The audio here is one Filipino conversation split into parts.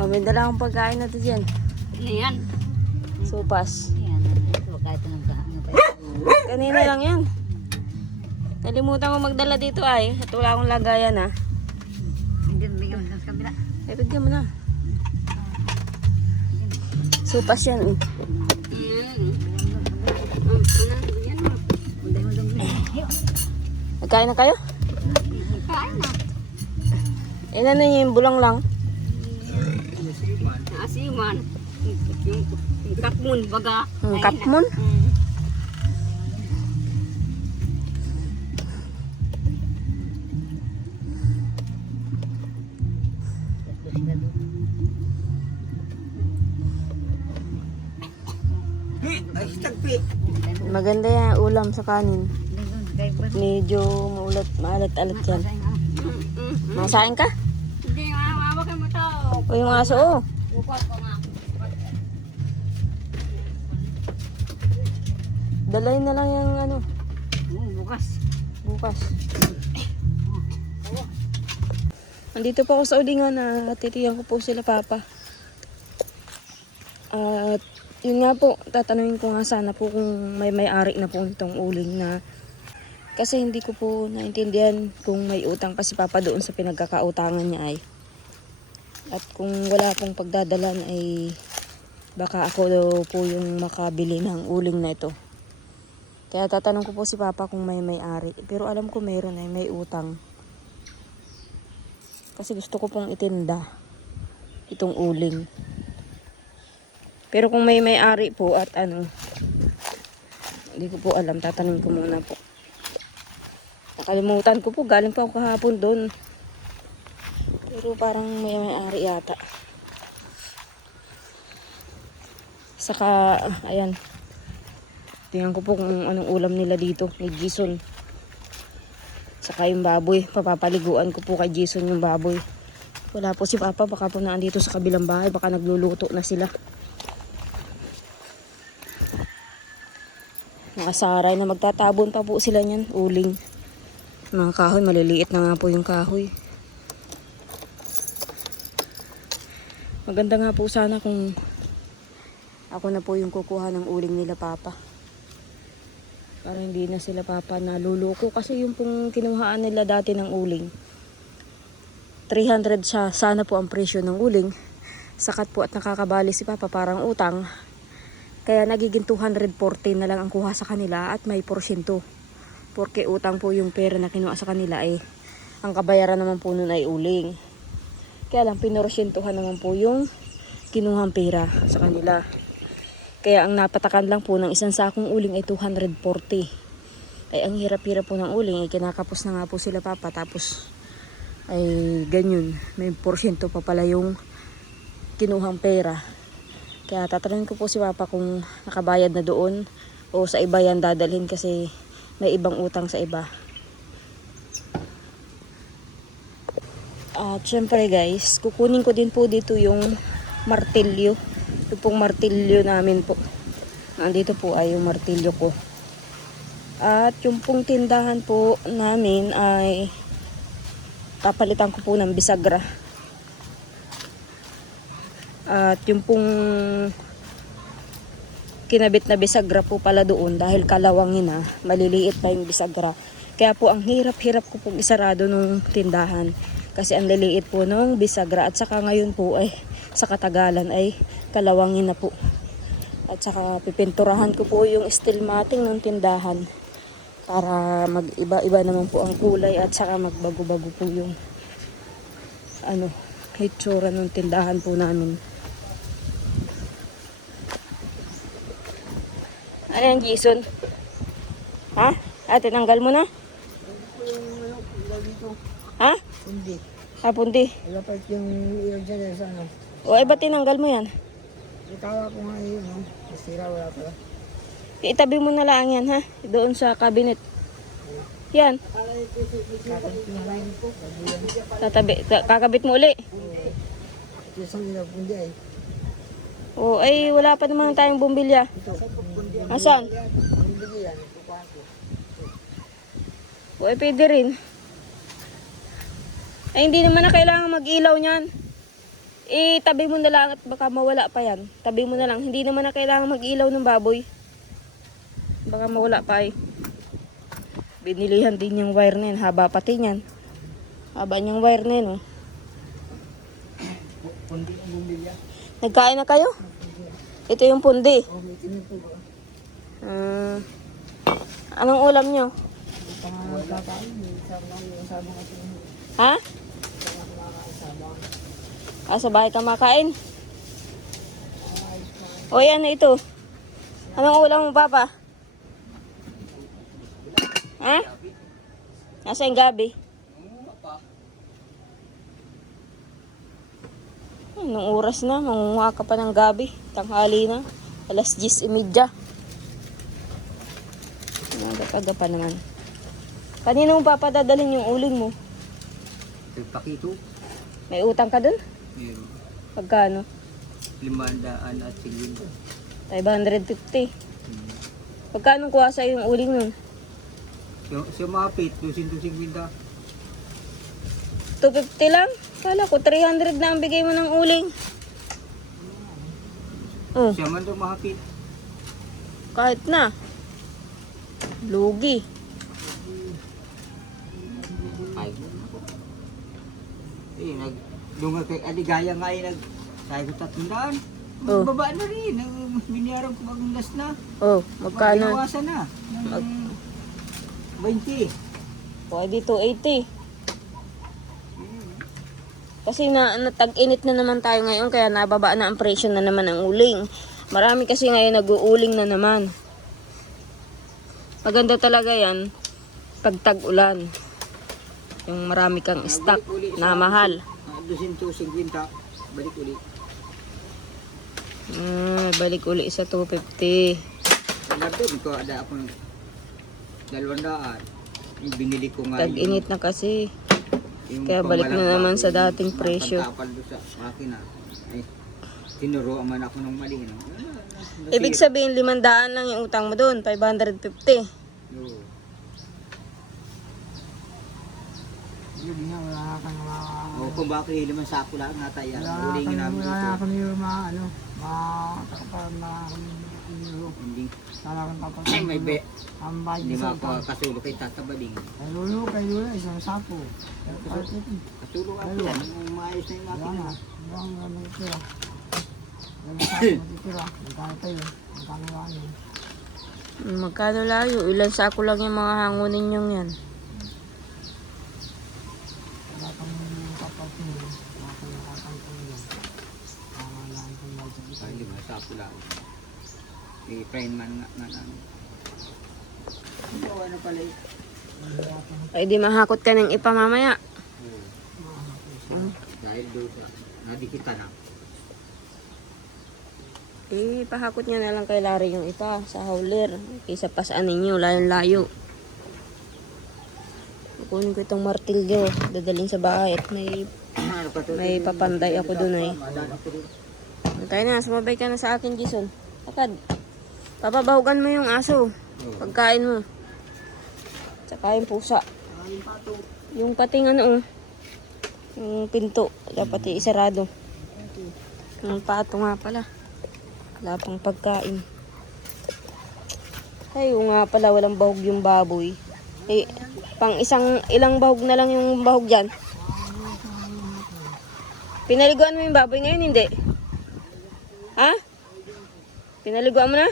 Oh, may dala akong pagkain na to dyan. Ano yan? Sopas. Yan. Ito, kahit anong ano pa Kanina lang yan. Nalimutan ko magdala dito ay. At wala akong lagayan ha. Hindi, bigyan mo sa kabila. Ay, bigyan mo na. Sopas yan eh. Yan mo. Hindi mo dumi. Nagkain na kayo? Kain na. Eh, ano yung bulang lang? Asiman. Yung kapmun, baga. Kapmun? Maganda yan, ulam sa kanin. Medyo maalat-alat yan. Masain ka? Hindi, mawawakan mo to. O yung aso, oh. Bukas ko nga. Dalayin na lang yung ano, Bukas. bukas. Nandito po ako sa ulingan na titiyan ko po sila papa. At yun nga po, tatanungin ko nga sana po kung may-ari na po itong uling na kasi hindi ko po naintindihan kung may utang pa si papa doon sa pinagkakautangan niya ay. At kung wala pong pagdadalan ay baka ako daw po yung makabili ng uling na ito. Kaya tatanong ko po si papa kung may-ari. Pero alam ko mayroon ay may utang. Kasi gusto ko pong itinda itong uling. Pero kung may-ari po at ano, hindi ko po alam. Tatanungin ko muna po. Nakalimutan ko po. Galing pa ako kahapon doon. Pero parang may-ari yata. Saka, ayan. Tingnan ko po kung anong ulam nila dito. May Jason. Saka yung baboy. Papapaliguan ko po kay Jason yung baboy. Wala po si papa. Baka po naandito sa kabilang bahay. Baka nagluluto na sila. Nakasaray na magtatabon pa po sila niyan. Uling. Mga kahoy. Maliliit na nga po yung kahoy. Maganda nga po sana kung ako na po yung kukuha ng uling nila papa. Para hindi na sila papa naluluko. Kasi yung pong kinuhaan nila dati ng uling. 300 siya. Sana po ang presyo ng uling. Sakat po at nakakabali si papa parang utang. Kaya nagiging 240 na lang ang kuha sa kanila at may porsyento. Porque utang po yung pera na kinuha sa kanila ay ang kabayaran naman po nun ay uling. Kaya lang pinorosyentuhan naman po yung kinuhang pera sa kanila. Kaya ang napatakan lang po ng isang sakong uling ay 240. Ay ang hirap-hirap po ng uling ay kinakapos na nga po sila papa. Tapos ay ganyan. May porsyento pa pala yung kinuhang pera. Kaya tatanungin ko po si papa kung nakabayad na doon o sa iba yan dadalhin kasi may ibang utang sa iba. At syempre guys, kukunin ko din po dito yung martilyo. Ito pong martilyo namin po. Nandito po ay yung martilyo ko. At yung pong tindahan po namin ay papalitan ko po ng bisagra. At yung pong kinabit na bisagra po pala doon dahil kalawangin na, maliliit pa yung bisagra. Kaya po ang hirap-hirap ko pong isarado nung tindahan. Kasi ang liliit po nung bisagra at saka ngayon po ay sa katagalan ay kalawangin na po. At saka pipinturahan ko po yung steel matting ng tindahan para mag-iba-iba naman po ang kulay at saka magbago-bago po yung hitsura ng tindahan po namin. Ano yan, Jason? Ha? Ate, tanggal mo na? Ha? Hindi. Pundi. Dapat yung iyon dyan sa ano. O, ba't tinanggal mo yan? Itawa ko nga yun, no? Masira, wala pala. Itabi mo na lang yan, ha? Doon sa cabinet. Yan. Kakapinalain ko. Tatabi. Kakabit mo uli. Ito isang ilapundi ay. O, ay wala pa naman tayong bumbilya. Ito. Asan? Bumili yan. Kukuhaan ko. O, ay pwede rin. Ay, hindi naman na kailangan mag-ilaw niyan. Tabi mo na lang at baka mawala pa yan. Tabi mo na lang. Hindi naman na kailangan mag-ilaw ng baboy. Baka mawala pa eh. Binilihan din yung wire na yan. Haba pati yan. Haba niyang wire na yan oh. Pundi ang bumbilya. Nagkain na kayo? Ito yung pundi. Oh, may tinipog. Anong ulam nyo? Pangalan kakain. Yung sabang at yung Ha? sabang. Sa bahay ka makain? O ano ito? Anong ulam mo, Papa? Ha? Nasa yung gabi? Anong oras na? Mangunguha ka pa ng gabi. Tanghali na. Alas 10:30. Nagataga pa naman. Kanino mo papadadalhin yung uling mo? Pakito. May utang ka dun? Meron. Pagkano? 500 at 50. 550. Pagkano kuha sa'yo yung uling nun? Siya mapit, 250. 250 lang? Kala ko 300 na ang bigay mo ng uling. Oh, Siya man daw mahapit. kahit na. Lugi. Ay. Dunga kay Aligaya nga ay sabi ko 300. Oh. Baba na rin. Biniyaran ko bagong last na. Oh, magkano? Binawasan na. Ng 20. Pwede 280. Kasi tag-init na naman tayo ngayon kaya nababa na ang presyo na naman ng uling. Marami kasi ngayon nag-uuling na naman. Maganda talaga yan pag tag-ulan. Yung marami kang stock na mahal. 250. Balik ulit. Balik uli sa 250. Wala doon ko ada ako ng 200. Yung binili ko nga. Tag-init na kasi. Yung Kaya balik na pangwalang naman sa bago, dating yung presyo. pantapal doon sa makina. Ay, tinuruan man ako ng mali. No? Ibig sabihin 500 lang yung utang mo doon, 550. Oo. Yun nga, wala ka na O kung bakit naman sako lang nga tayo. Ulingin namin wala ito. ka na Hindi. Wala kang tapos. Ay, may be. Ang bahay Hindi sa nga ako kasulo kay tatabading. Kay Lolo, isang sapo. Kasulo ako yan. Yung maayos na yung Wala makina. na. Wala nga natitira. Wala sapo natitira. Magkano tayo? Magkano ano? Magkano layo? Ilan sako lang yung mga hangunin yung yan. Wala kang kapatid. Wala kang nakakantong. Wala kang magsabi. Ay, hindi ba sako lang. I-friend man nga na. Ano pala eh. Ay di mahakot ka ng ipa mamaya. Dahil doon sa nadikita na. Pahakot niya na lang kay Larry yung ipa sa hauler. Kaysa pasaan ninyo, layo-layo. Kukunin ko itong martilyo. Dadalhin sa bahay at may papanday ako dun eh. Tayo na, sumabay ka na sa akin, Jason. Takad. Papabahugan mo yung aso. Pagkain mo. Tsaka yung pusa. Yung pating ano, yung pinto. Dapat isarado. Yung pato nga pala. Wala pang pagkain. Ay, nga pala, walang bahog yung baboy. Pang ilang bahog na lang yung bahog dyan. Pinaliguan mo yung baboy ngayon, hindi? Ha? Pinaliguan mo na?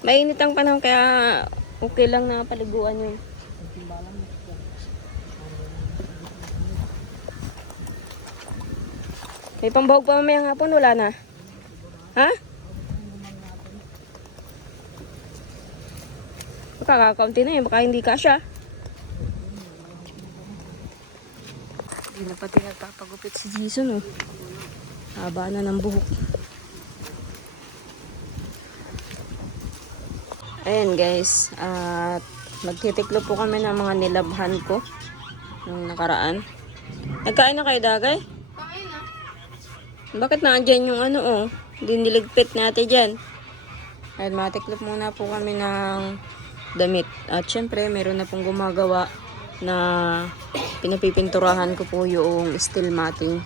Mainit ang panahon, kaya okay lang na paliguan yun. May pambahog pa mamayang hapon, wala na. Ha? Baka kakaunti na yun, baka hindi kasya. Hindi na pati nagpapagupit si Jason, oh. Haba na ng buhok. Ayan guys, at magtitiklo po kami ng mga nilabhan ko nung nakaraan. Nagkain na kayo, Dagay? Kain na. Bakit naandyan yung ano, oh? Diniligpit natin dyan. Ayan, matiklop muna po kami ng damit. At syempre, meron na pong gumagawa na pinapipinturahan ko po yung steel matting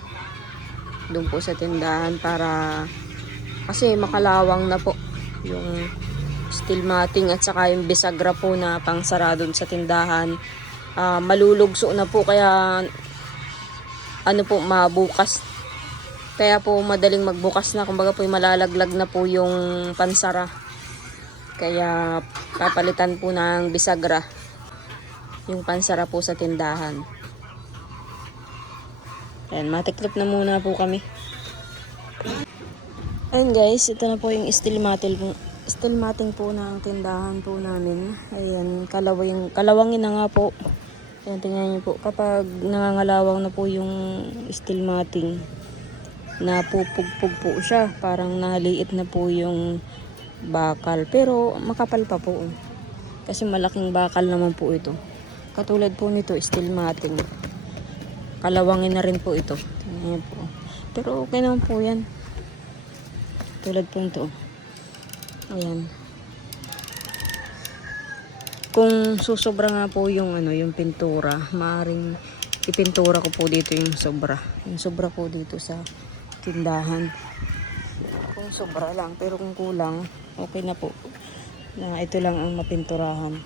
doon po sa tindahan para kasi makalawang na po yung steel matting at saka yung bisagra po na pangsara doon sa tindahan. Malulugso na po kaya ano po mabukas. Kaya po madaling magbukas na, kumbaga po malalaglag na po yung pansara. Kaya papalitan po ng bisagra yung pansara po sa tindahan. Ayan, matiklop na muna po kami. Ayan guys, ito na po yung steel matting po ng tindahan po namin. Ayan, kalawangin na nga po. Ayan, tingnan niyo po, kapag nangangalawang na po yung steel matting, napupugpug po siya, parang naliit na po yung bakal, pero makapal pa po kasi malaking bakal naman po ito. Katulad po nito, steel matting, kalawangin na rin po ito. Tingnan po, pero okay naman po yan. Tulad po ito, ayan. Kung susobra nga po yung yung pintura, maaring ipintura ko po dito yung sobra po dito sa tindahan. Kung sobra lang, pero kung kulang, okay na po na ito lang ang mapinturahan.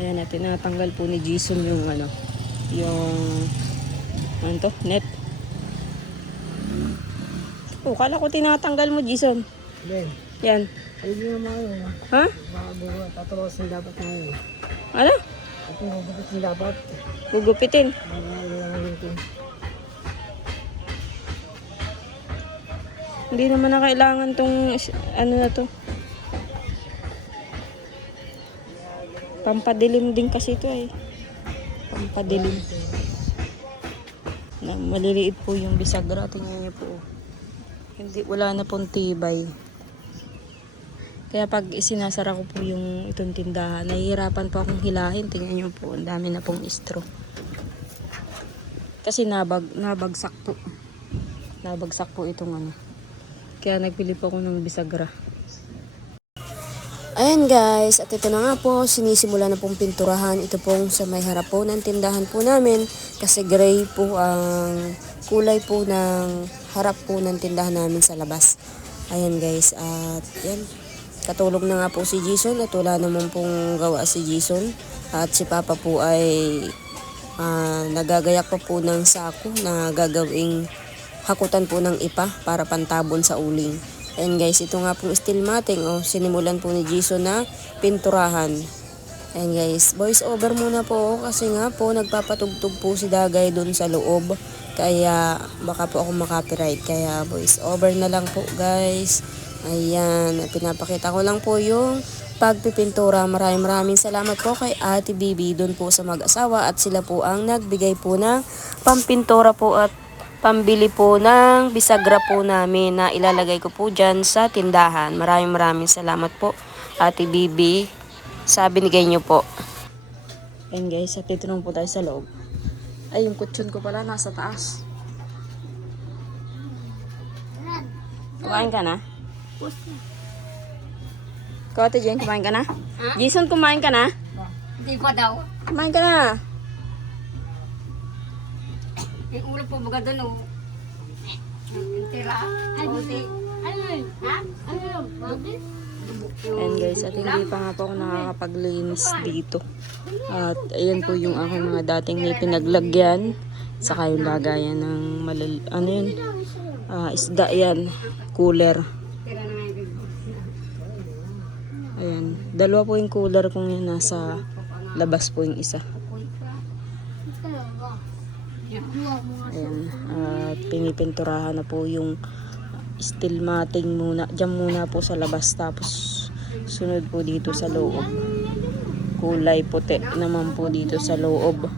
Ayan, na tinatanggal po ni Jason yung net. Kala ko tinatanggal mo, Jason. Ben, Yan. ayun yung mga yun. Ha? Bago, tatawasin dapat na yun. Ano? At yung gugupitin dapat. Gugupitin. Hindi naman na kailangan tong na to. Pampadilim din kasi ito eh. Pampadilim. Maliliit po yung bisagra. Tingnan niyo po. Wala na pong tibay. Kaya pag isinasara ko po yung itong tindahan, nahihirapan po akong hilahin. Tingnan niyo po, ang dami na pong straw. Kasi nabagsak po. Nabagsak po itong Kaya nagpili po ako ng bisagra. Ayan guys, at ito na nga po, sinisimula na pong pinturahan. Ito pong sa may harap po ng tindahan po namin. Kasi gray po ang kulay po ng harap po ng tindahan namin sa labas. Ayan guys, at yan. Katulog na nga po si Jason at wala naman pong gawa si Jason. At si Papa po ay nagagayak pa po ng sako na gagawing hakutan po ng ipa para pantabon sa uling. Ayan guys, ito nga pong steel matting. Sinimulan po ni Jason na pinturahan. Ayan guys, voice over muna po kasi nga po nagpapatugtog po si Dagay dun sa loob. Kaya baka po ako makapiright. Kaya voice over na lang po guys. Ayan, pinapakita ko lang po yung pagpipintura. Maraming salamat po kay Ate Bibi dun po sa mag-asawa at sila po ang nagbigay po ng pampintura po at pambili po ng bisagra po namin na ilalagay ko po dyan sa tindahan. Maraming salamat po Ate Bibi sa binigay nyo po. Ayan guys, at dito naman po tayo sa loob. Ay, yung kutsyon ko pala nasa taas. Kumain ka na? Ikaw Ate Jen, kumain ka na? Ha? Jason, kumain ka na? Hindi pa daw. Kumain ka na? Yung ulo po baga doon, yung tira. Ay, buti. Ano yun? Ha? Ano yun? Buti? Ayan guys, at hindi pa nga po ako nakakapaglinis dito. At ayan po yung aking mga dating may pinaglagyan. Saka yung lagayan ng isda yan. Cooler. Tira na nga yun. Ayan. Dalawa po yung cooler kung yun nasa labas po yung isa. Ayan. At pinipinturahan na po yung steel matting muna. Diyan muna po sa labas. Tapos sunod po dito sa loob. Kulay puti naman po dito sa loob.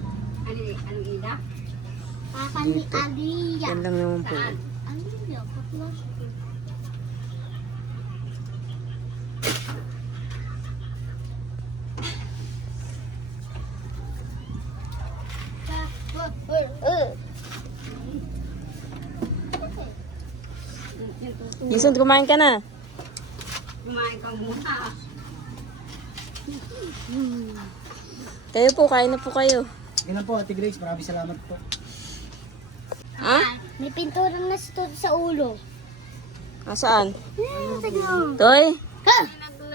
Anong ida? Dito. Yan lang naman po. Jason, kumain ka na? kumain ka muna. Kayo po, kain na po kayo. Ganun po, Ate Grace. Maraming salamat po. Ha? May pintura na sa ulo. Nasaan? Tignan. Toy?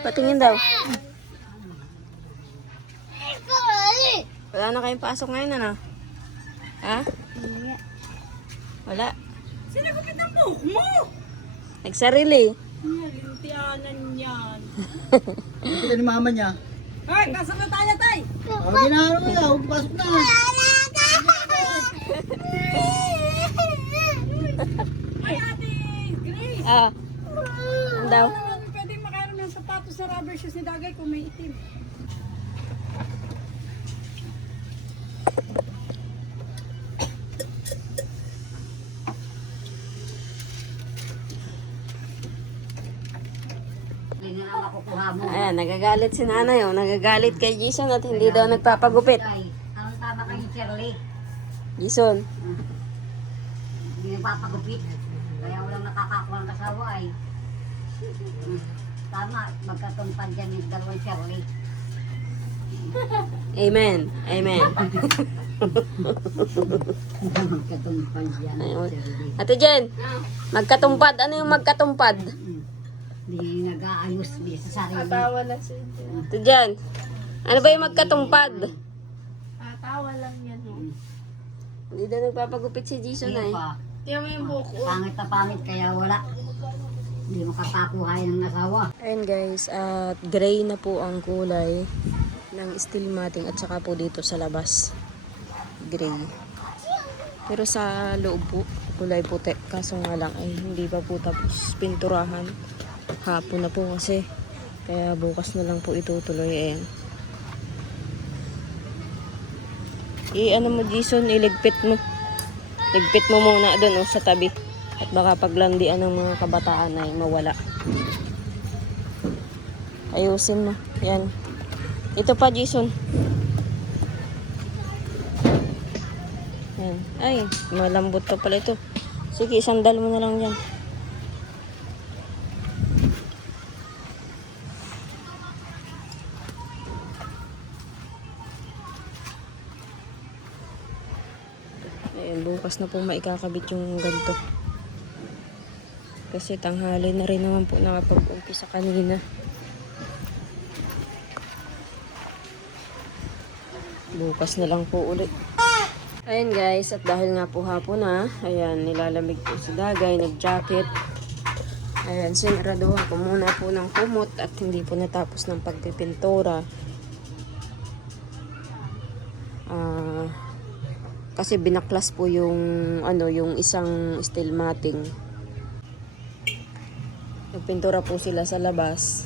Patingin daw. Wala na kayong pasok ngayon, ano? Ha? Wala. Sinagupit ang buhok mo! Nagsarili. Lintianan yan. Ito ni mama niya. Ay, nasa na tayo, tay! Oh, ginaharo mo na. Huwag pasok na. Ay, ate Grace! Ah. Ano daw? Pwede makaroon ng sapatos sa rubber shoes ni Dagay kung may itim. Ayan, nagagalit si nanay, oh. Nagagalit kay Jason at hindi daw nagpapagupit. Ang tama kay Shirley. Jason. Hindi nagpapagupit. Kaya walang nakakakuha ng kasawa ay. Tama, magkatumpad dyan yung dalawang Shirley. Amen. Amen. Magkatumpad dyan Ayun. Shirley. Ate Jen, magkatumpad. Ano yung magkatumpad? Hindi nag-aayos di sa sarili. Atawa lang siya. Ate Jen, ano ba yung magkatumpad? Atawa lang yan. Hindi daw nagpapagupit si Jason ay. Tiyan mo yung buko. Pangit na pangit kaya wala. Hindi makapakuhay ng asawa. Ayun guys, at gray na po ang kulay ng steel matting at saka po dito sa labas. Gray. Pero sa loob po, kulay puti. Kaso nga lang ay hindi pa po tapos pinturahan. Hapon na po kasi. Kaya bukas na lang po itutuloy. Ayan. Ano mo Jason, iligpit mo. Ligpit mo muna doon sa tabi. At baka paglandian ng mga kabataan ay mawala. Ayusin mo. Yan. Ito pa Jason. Yan. Ay, malambot pa pala ito. Sige, sandal mo na lang yan. Ayan, bukas na po maikakabit yung ganito. Kasi tanghali na rin naman po nakapag-umpisa kanina. Bukas na lang po ulit. Ayan guys, at dahil nga po hapon na, ayan, nilalamig po si Dagay, nag-jacket. Ayan, sinaraduhan ko muna po ng kumot at hindi po natapos ng pagpipintura. Kasi binaklas po yung yung isang steel matting. Nagpintura po sila sa labas.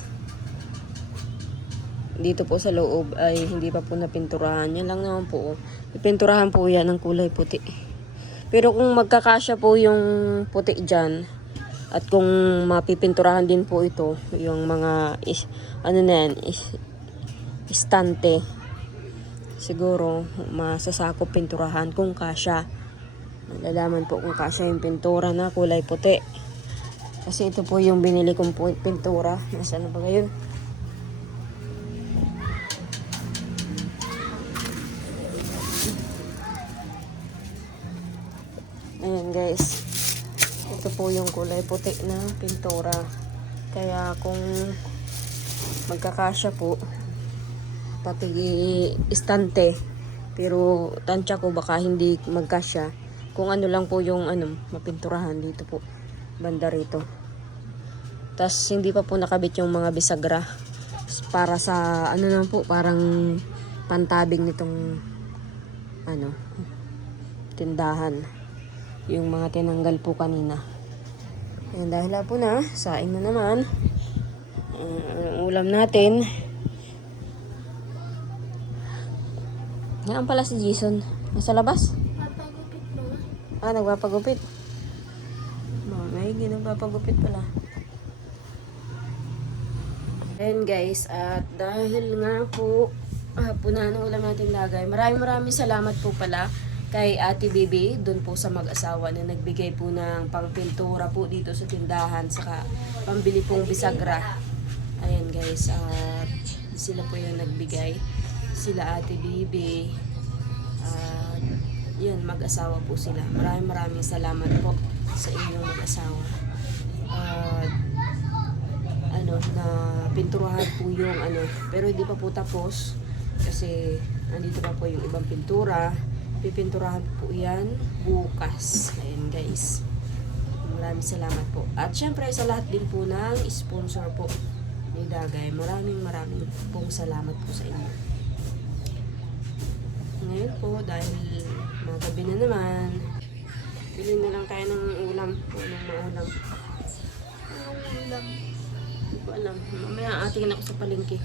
Dito po sa loob ay hindi pa po napinturahan. Yan lang naman po. Pinturahan po yan ng kulay puti. Pero kung magkakasya po yung puti dyan, at kung mapipinturahan din po ito, yung mga istante, siguro masasakop pinturahan kung kasya. Malalaman po kung kasya yung pintura na kulay puti. Kasi ito po yung binili kong pintura. Nasaan na ba ngayon? Ayan guys. Ito po yung kulay puti na pintura. Kaya kung magkakasya po, pati istante, pero tansya ko baka hindi magkasya. Kung ano lang po yung mapinturahan dito po. Banda rito. Tas hindi pa po nakabit yung mga bisagra para sa lang po, parang pantabing nitong tindahan, yung mga tinanggal po kanina. Ayan, dahil po na saing na naman. Ang ulam natin, yan pala si Jason nasa labas. Nagpapagupit. May ginagpapagupit pala. Ayan guys, at dahil nga po punahan ng ulam natin Dagay, maraming salamat po pala kay Ate Bibi doon po sa mag-asawa na nagbigay po ng pangpintura po dito sa tindahan, saka pambili pong bisagra. Ayan guys, at sila po yung nagbigay. Sila Ate Bibi. At yan, mag-asawa po sila. Maraming salamat po sa inyong mag-asawa. At na pinturahan po yung pero hindi pa po tapos kasi nandito pa po yung ibang pintura. Pipinturahan po yan bukas. Ayan guys, maraming salamat po. At syempre sa lahat din po ng sponsor po ni Dagay, maraming pong salamat po sa inyo. Ngayon po, dahil magabi na naman, bilhin na lang tayo ng ulam. Anong maulam? Anong ulam? Hindi ko alam. Mamaya atingin ako sa palengke.